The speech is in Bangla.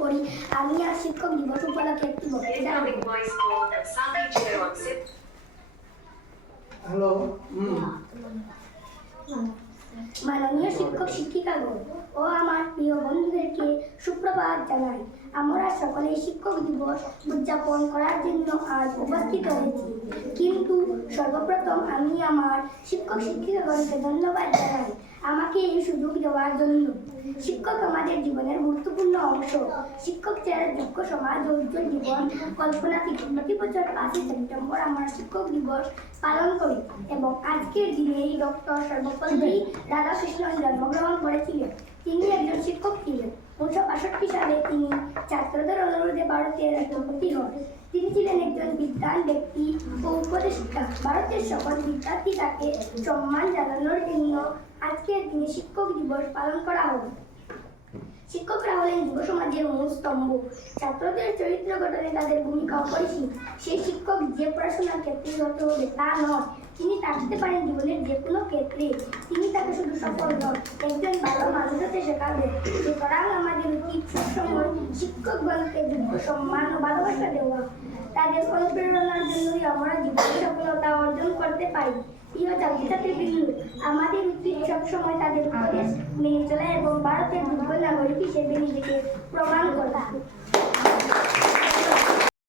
পড়ি। আমি আর শিক্ষক দিবস উপলক্ষে একটি বক্তৃতা দেব। হ্যালো। মাননীয় শিক্ষক শিক্ষিকাগণ ও আমার প্রিয় বন্ধুদেরকে সুপ্রভাত জানাই। আমরা সকলে শিক্ষক দিবস উদযাপন করার জন্য আজ উপস্থিত হয়েছি, কিন্তু সর্বপ্রথম আমি আমার শিক্ষক শিক্ষিকাগণকে ধন্যবাদ জানাই আমাকে এই সুযোগ দেওয়ার জন্য। শিক্ষক আমাদের জীবনের গুরুত্বপূর্ণ অংশ। শিক্ষক ছাড়া যোগ্য সমাজ ও উজ্জ্বল জীবন কল্পনা থেকে প্রতি বছর 5 সেপ্টেম্বর আমরা শিক্ষক দিবস পালন করি এবং আজকের দিনে এই ডক্টর সর্বপল্লী রাধাকৃষ্ণন জন্মগ্রহণ করেছিলেন। তিনি একজন শিক্ষক ছিলেন। 1962 সালে তিনি ছাত্রদের অনুরোধে ভারতের রাষ্ট্রপতি হন। তিনি ছিলেন একজন বিদ্বান ব্যক্তি ও উপদেষ্টা। ভারতের সকল বিদ্যার্থী তাকে সম্মান জানানোর জন্য আজকের দিনে শিক্ষক দিবস পালন করা হবে। শিক্ষকরা হলেন যুব সমাজের মূল স্তম্ভ। ছাত্রদের চরিত্র গঠনে তাদের ভূমিকা অপরিসীম। সেই শিক্ষক যে পড়াশোনার ক্ষেত্রে হতে হবে তা নয়, তিনি থাকতে পারেন জীবনের যে কোনো ক্ষেত্রে। তিনি তাকে শুধু সফল নয়, একজন ভালো মানুষ হতে শেখাবেন। সুতরাং আমাদের উচিত সবসময় শিক্ষকগণকে যোগ্য সম্মান ও ভালোবাসা দেওয়া। তাদের অনুপ্রেরণার জন্যই আমরা জীবনে সফলতা অর্জন করতে পারি। প্রিয় ছাত্রছাত্রীবৃন্দ, আমাদের উচিত সবসময় তাদের উপদেশ মেনে চলা এবং ভারতের যোগ্য নাগরিক হিসেবে নিজেকে প্রমাণ করা।